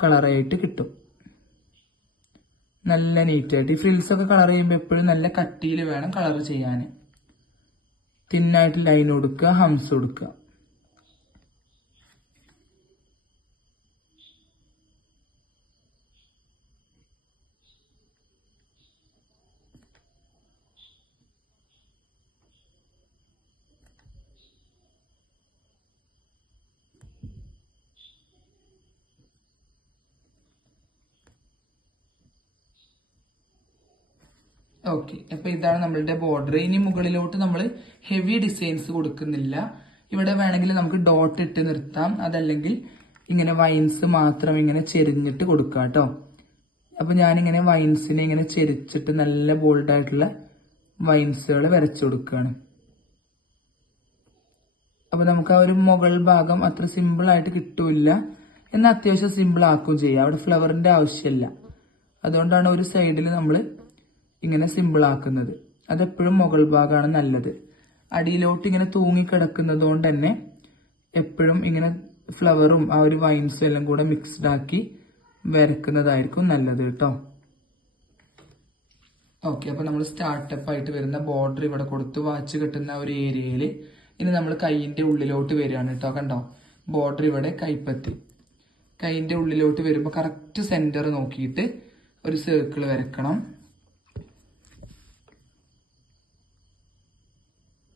കളറായിട്ട് കിട്ടും. നല്ല നീറ്റായിട്ട്. ഈ ഫ്രിൽസ് ഒക്കെ കളർ ചെയ്യുമ്പോൾ എപ്പോഴും നല്ല കട്ടിയിൽ വേണം കളർ ചെയ്യാൻ. തിന്നായിട്ട് ലൈൻ കൊടുക്കുക, ഹംസ് കൊടുക്കുക. ഓക്കെ, അപ്പൊ ഇതാണ് നമ്മളുടെ ബോർഡർ. ഇനി മുകളിലോട്ട് നമ്മൾ ഹെവി ഡിസൈൻസ് കൊടുക്കുന്നില്ല. ഇവിടെ വേണമെങ്കിൽ നമുക്ക് ഡോട്ട് ഇട്ട് നിർത്താം, അതല്ലെങ്കിൽ ഇങ്ങനെ വൈൻസ് മാത്രം ഇങ്ങനെ ചെരിഞ്ഞിട്ട് കൊടുക്കാം കേട്ടോ. അപ്പൊ ഞാനിങ്ങനെ വൈൻസിനെ ഇങ്ങനെ ചെരിച്ചിട്ട് നല്ല ബോൾഡായിട്ടുള്ള വൈൻസുകൾ വരച്ചു കൊടുക്കുകയാണ്. അപ്പൊ നമുക്ക് ആ ഒരു മുകൾ ഭാഗം അത്ര സിമ്പിൾ ആയിട്ട് കിട്ടൂല, എന്നാൽ അത്യാവശ്യം സിമ്പിൾ ആക്കുകയും ചെയ്യാം. അവിടെ ഫ്ലവറിന്റെ ആവശ്യമില്ല. അതുകൊണ്ടാണ് ഒരു സൈഡിൽ നമ്മൾ ഇങ്ങനെ സിമ്പിൾ ആക്കുന്നത്. അതെപ്പോഴും മുകൾ ഭാഗമാണ് നല്ലത്. അടിയിലോട്ട് ഇങ്ങനെ തൂങ്ങിക്കിടക്കുന്നത് കൊണ്ട് തന്നെ എപ്പോഴും ഇങ്ങനെ ഫ്ലവറും ആ ഒരു വൈൻസും എല്ലാം കൂടെ മിക്സ്ഡ് ആക്കി വരക്കുന്നതായിരിക്കും നല്ലത് കേട്ടോ. ഓക്കെ, അപ്പൊ നമ്മൾ സ്റ്റാർട്ടപ്പ് ആയിട്ട് വരുന്ന ബോർഡർ ഇവിടെ കൊടുത്തു വാച്ച് കെട്ടുന്ന ഒരു ഏരിയയിൽ ഇനി നമ്മൾ കൈയിന്റെ ഉള്ളിലോട്ട് വരികയാണ് കേട്ടോ. കണ്ടോ, ബോർഡർ ഇവിടെ കൈപ്പത്തി. കൈയിന്റെ ഉള്ളിലോട്ട് വരുമ്പോൾ കറക്റ്റ് സെന്റർ നോക്കിയിട്ട് ഒരു സർക്കിൾ വരക്കണം.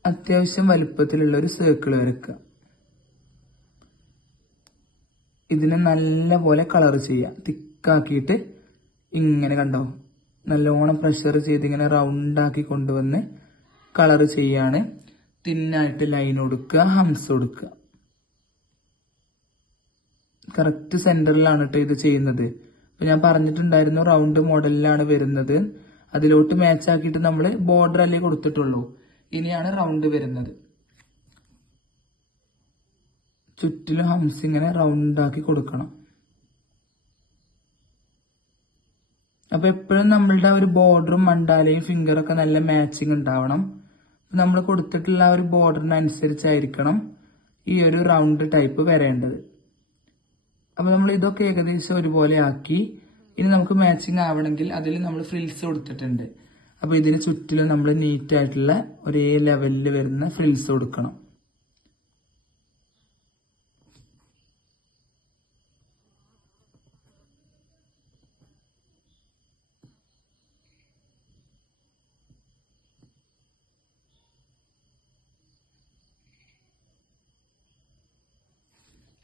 അത്യാവശ്യം വലുപ്പത്തിലുള്ള ഒരു സർക്കിൾ വരക്കുക. ഇതിനെ നല്ല പോലെ കളർ ചെയ്യുക. തിക്കാക്കിയിട്ട് ഇങ്ങനെ കണ്ടോ, നല്ലോണം പ്രഷർ ചെയ്ത് ഇങ്ങനെ റൗണ്ടാക്കി കൊണ്ടുവന്ന് കളർ ചെയ്യാണ്. തിന്നായിട്ട് ലൈൻ കൊടുക്കുക, ഹംസ് കൊടുക്കുക. കറക്റ്റ് സെന്ററിലാണ് കേട്ടോ ഇത് ചെയ്യുന്നത്. അപ്പൊ ഞാൻ പറഞ്ഞിട്ടുണ്ടായിരുന്നു റൗണ്ട് മോഡലിലാണ് വരുന്നത്. അതിലോട്ട് മാച്ച് ആക്കിയിട്ട് നമ്മൾ ബോർഡർ അല്ലേ കൊടുത്തിട്ടുള്ളൂ. ഇനിയാണ് റൗണ്ട് വരുന്നത്. ചുറ്റിലും ഹംസ് ഇങ്ങനെ റൗണ്ടാക്കി കൊടുക്കണം. അപ്പൊ എപ്പോഴും നമ്മളുടെ ഒരു ബോർഡറും മണ്ടാലയും ഫിംഗറൊക്കെ നല്ല മാച്ചിങ് ഉണ്ടാവണം. നമ്മൾ കൊടുത്തിട്ടുള്ള ആ ഒരു ബോർഡറിനനുസരിച്ചായിരിക്കണം ഈ ഒരു റൗണ്ട് ടൈപ്പ് വരേണ്ടത്. അപ്പൊ നമ്മൾ ഇതൊക്കെ ഏകദേശം ഒരുപോലെ ആക്കി. ഇനി നമുക്ക് മാച്ചിങ് ആവണമെങ്കിൽ അതിൽ നമ്മൾ ഫ്രിൽസ് കൊടുത്തിട്ടുണ്ട്. അപ്പൊ ഇതിന് ചുറ്റിലും നമ്മൾ നീറ്റ് ആയിട്ടുള്ള ഒരേ ലെവലിൽ വരുന്ന ഫ്രിൽസ് കൊടുക്കണം.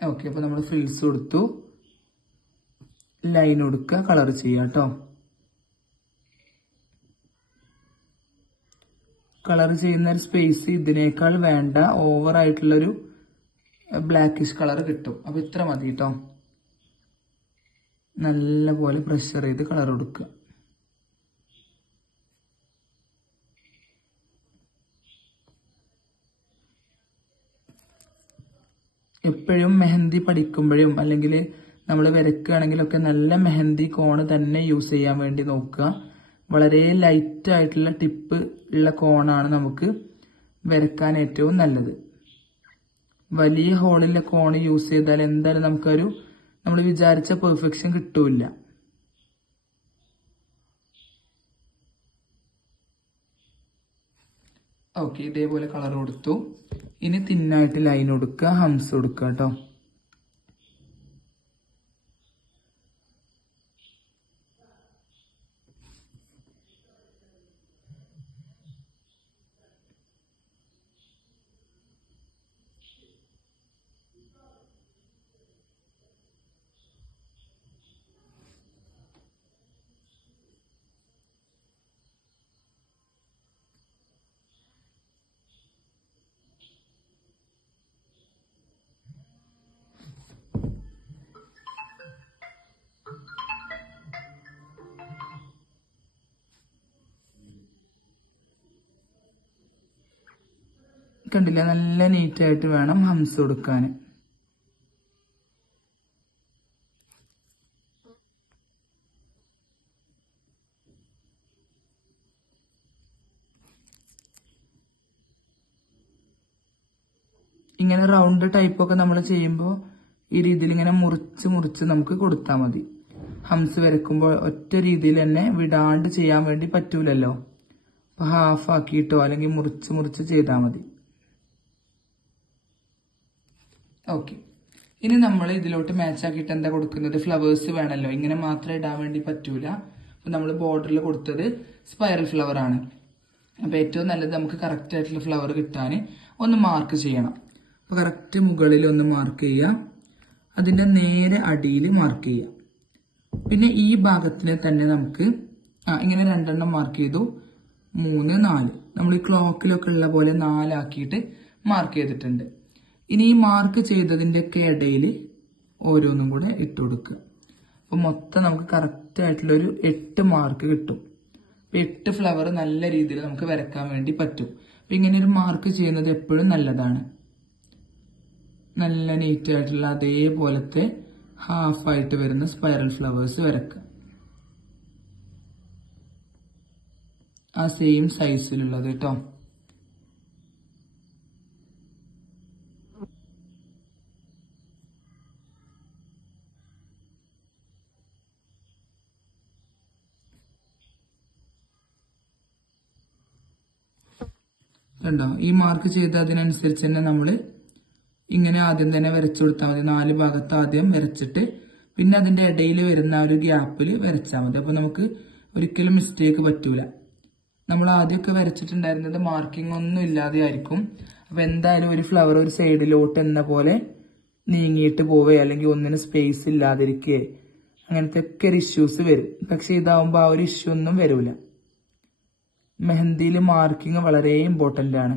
ഓക്കെ, അപ്പൊ നമ്മൾ ഫ്രിൽസ് കൊടുത്തു, ലൈൻ കൊടുക്കുക, കളർ ചെയ്യുക കേട്ടോ. കളർ ചെയ്യുന്ന ഒരു സ്പേസ് ഇതിനേക്കാൾ വേണ്ട, ഓവർ ആയിട്ടുള്ളൊരു ബ്ലാക്കിഷ് കളർ കിട്ടും. അപ്പൊ ഇത്ര മതി കേട്ടോ. നല്ല പോലെ പ്രഷർ ചെയ്ത് കളർ കൊടുക്കുക. എപ്പോഴും മെഹന്തി പഠിക്കുമ്പോഴും അല്ലെങ്കിൽ നമ്മൾ വരക്കുകയാണെങ്കിലൊക്കെ നല്ല മെഹന്തി കോണ് തന്നെ യൂസ് ചെയ്യാൻ വേണ്ടി നോക്കുക. വളരെ ലൈറ്റ് ആയിട്ടുള്ള ടിപ്പ് ഉള്ള കോണാണ് നമുക്ക് വരക്കാൻ ഏറ്റവും നല്ലത്. വലിയ ഹോളിലെ കോണ് യൂസ് ചെയ്താൽ എന്തായാലും നമുക്കൊരു നമ്മൾ വിചാരിച്ച പെർഫെക്ഷൻ കിട്ടൂല. ഓക്കെ, ഇതേപോലെ കളർ കൊടുത്തു. ഇനി തിന്നായിട്ട് ലൈൻ കൊടുക്കുക, ഹംസ് കൊടുക്കുക കേട്ടോ. കണ്ടില്ല, നല്ല നീറ്റായിട്ട് വേണം ഹംസ് കൊടുക്കാൻ. ഇങ്ങനെ റൗണ്ട് ടൈപ്പൊക്കെ നമ്മൾ ചെയ്യുമ്പോൾ ഈ രീതിയിൽ ഇങ്ങനെ മുറിച്ച് മുറിച്ച് നമുക്ക് കൊടുത്താൽ മതി. ഹംസ് വരക്കുമ്പോൾ ഒറ്റ രീതിയിൽ തന്നെ വിടാണ്ട് ചെയ്യാൻ വേണ്ടി പറ്റൂലല്ലോ. അപ്പൊ ഹാഫ് ആക്കിയിട്ടോ അല്ലെങ്കിൽ മുറിച്ച് മുറിച്ച് ചെയ്താൽ മതി. ഓക്കെ, ഇനി നമ്മൾ ഇതിലോട്ട് മാച്ച് ആക്കിയിട്ട് എന്താ കൊടുക്കുന്നത്? ഫ്ലവേഴ്സ് വേണമല്ലോ. ഇങ്ങനെ മാത്രം ഇടാൻ വേണ്ടി പറ്റൂല. അപ്പൊ നമ്മൾ ബോർഡറിൽ കൊടുത്തത് സ്പൈറൽ ഫ്ലവർ ആണ്. അപ്പൊ ഏറ്റവും നല്ലത് നമുക്ക് കറക്റ്റ് ആയിട്ടുള്ള ഫ്ലവർ കിട്ടാൻ ഒന്ന് മാർക്ക് ചെയ്യണം. അപ്പൊ കറക്റ്റ് മുകളിൽ ഒന്ന് മാർക്ക് ചെയ്യുക, അതിന്റെ നേരെ അടിയിൽ മാർക്ക് ചെയ്യുക. പിന്നെ ഈ ഭാഗത്തിന് തന്നെ നമുക്ക് ഇങ്ങനെ 2 മാർക്ക് ചെയ്തു. 3, 4 നമ്മൾ ഈ ക്ലോക്കിലൊക്കെ ഉള്ള പോലെ 4 ആക്കിയിട്ട് മാർക്ക് ചെയ്തിട്ടുണ്ട്. ഇനി ഈ മാർക്ക് ചെയ്തതിന്റെ ഒക്കെ ഇടയിൽ ഓരോന്നും കൂടെ ഇട്ട് കൊടുക്കുക. അപ്പൊ മൊത്തം നമുക്ക് കറക്റ്റ് ആയിട്ടുള്ള ഒരു 8 മാർക്ക് കിട്ടും. 8 ഫ്ലവർ നല്ല രീതിയിൽ നമുക്ക് വരക്കാൻ വേണ്ടി പറ്റും. അപ്പൊ ഇങ്ങനെ ഒരു മാർക്ക് ചെയ്യുന്നത് എപ്പോഴും നല്ലതാണ്. നല്ല നീറ്റ് ആയിട്ടുള്ള അതേപോലത്തെ ഹാഫായിട്ട് വരുന്ന സ്പൈറൽ ഫ്ലവേഴ്സ് വരക്കുക. ആ സെയിം സൈസിലുള്ളത് കേട്ടോ. കണ്ടോ? ഈ മാർക്ക് ചെയ്ത അതിനനുസരിച്ച് തന്നെ നമ്മൾ ഇങ്ങനെ ആദ്യം തന്നെ വരച്ചു കൊടുത്താൽ മതി. 4 ഭാഗത്ത് ആദ്യം വരച്ചിട്ട് പിന്നെ അതിന്റെ ഇടയിൽ വരുന്ന ഒരു ഗ്യാപ്പിൽ വരച്ചാൽ മതി. അപ്പൊ നമുക്ക് ഒരിക്കലും മിസ്റ്റേക്ക് പറ്റൂല. നമ്മൾ ആദ്യമൊക്കെ വരച്ചിട്ടുണ്ടായിരുന്നത് മാർക്കിംഗ് ഒന്നും ഇല്ലാതെ ആയിരിക്കും. അപ്പൊ എന്തായാലും ഒരു ഫ്ലവർ ഒരു സൈഡിലോട്ട് എന്ന പോലെ നീങ്ങിയിട്ട് പോവേ അല്ലെങ്കിൽ ഒന്നിന് സ്പേസ് ഇല്ലാതിരിക്കേ അങ്ങനത്തെ ഒക്കെ ഒരു ഇഷ്യൂസ് വരും. പക്ഷെ ഇതാവുമ്പോൾ ആ ഒരു ഇഷ്യൂ ഒന്നും വരൂല. മെഹന്തിയിൽ മാർക്കിംഗ് വളരെ ഇമ്പോർട്ടന്റ് ആണ്.